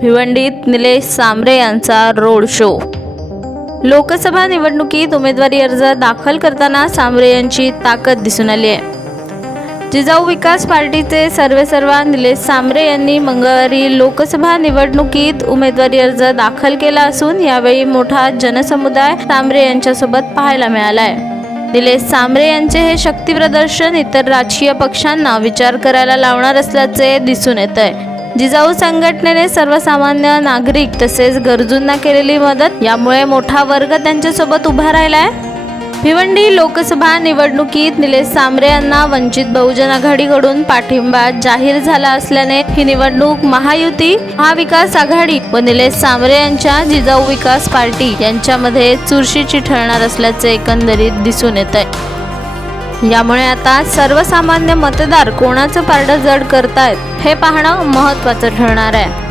भिवंडीत निलेश सांबरे यांचा road show. Lok Sabha निवडणुकीत उमेदवारी अर्ज दाखल करताना सांबरे यांची ताकद दिसून आली आहे. जिजाऊ विकास पार्टीचे सर्वेसर्वा निलेश सांबरे यांनी मंगळवारी लोकसभा निवडणुकीत उमेदवारी अर्ज दाखल केला असून यावेळी मोठा जनसमुदाय सांबरे यांच्यासोबत पाहायला मिळाला आहे निलेश सांबरे यांचे हे शक्तीप्रदर्शन इतर राजकीय पक्षांना विचार करायला लावणार असल्याचे दिसून येत आहे जिजाऊ संघटनेने सर्वसामान्य नागरिक तसेच गरजूंना केलेली मदत यामुळे मोठा वर्ग त्यांच्यासोबत उभा राहिला आहे भिवंडी लोकसभा निवडणुकीत निलेश सांबरे यांना वंचित बहुजन आघाडीकडून पाठिंबा जाहीर झाला असल्याने ही निवडणूक महायुती महाविकास आघाडी व निलेश सांबरे यांच्या जिजाऊ विकास पार्टी यांच्यामध्ये चुरशीची ठरणार असल्याचे एकंदरीत दिसून येत आहे यामुळे आता सर्वसामान्य मतदार कोणाचं पारडं जड करतायत हे पाहणं महत्वाचं ठरणार आहे.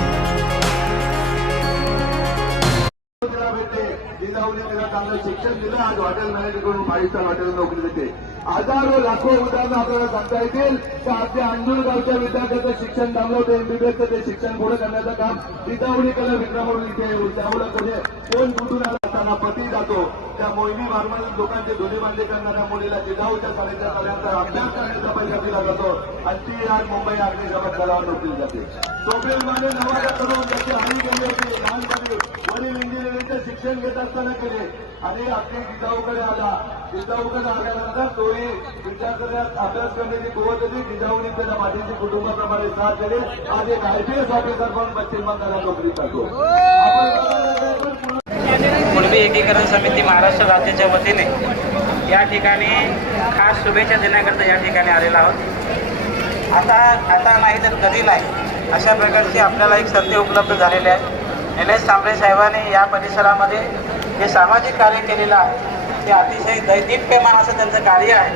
शिक्षण दिलं आज हॉटेल मॅनेजर करून फाईव्ह स्टार हॉटेल नोकरी देते हजारो लाखो उदाहरणं आपल्याला सांगता येतील. तर आपल्या अंजूर गावच्या विद्यार्थ्याचं शिक्षण थांबलं एमबीबीएसचं ते शिक्षण पुढे करण्याचं काम जिजाऊने कला विक्रमवून इथे त्यामुळे कोणी कोण कुठून आला त्यांना पती जातो. त्या मोहिनी मारमार लोकांचे धुणे बांधे करणाऱ्या मुलीला जिजाऊच्या साडेच्या साड्यांचा अभ्यास करण्याचा पैसा दिला जातो आणि ती आज मुंबई अग्निशमन दलावर नोकरी जाते. सोफेल माने नवाजा करून त्याची हानी केली होती. लहानपणी वडील इंजिनिअरिंगचे शिक्षण घेत असताना केले. आणि आपली जिजाऊकडे आला. जिजाऊकडे आल्यानंतर तोही विचार करण्यात अभ्यास करण्याची कुवत होती. जिजाऊनी त्याला पाठीशी कुटुंबाप्रमाणे साथ दिले. आज एक आयपीएस ऑफिसर म्हणून पश्चिम बंगालला नोकरी करतो. आपण शेतकरी एकीकरण समिती महाराष्ट्र राज्याच्या वतीने या ठिकाणी खास शुभेच्छा देण्याकरता या ठिकाणी आलेला आहोत. आता आता नाही तर कधी नाही अशा प्रकारची आपल्याला एक संधी उपलब्ध झालेली आहे. निलेश तांबरे साहेबांनी या परिसरामध्ये जे सामाजिक कार्य केलेलं आहे ते अतिशय दैदिप्यमान असं त्यांचं कार्य आहे.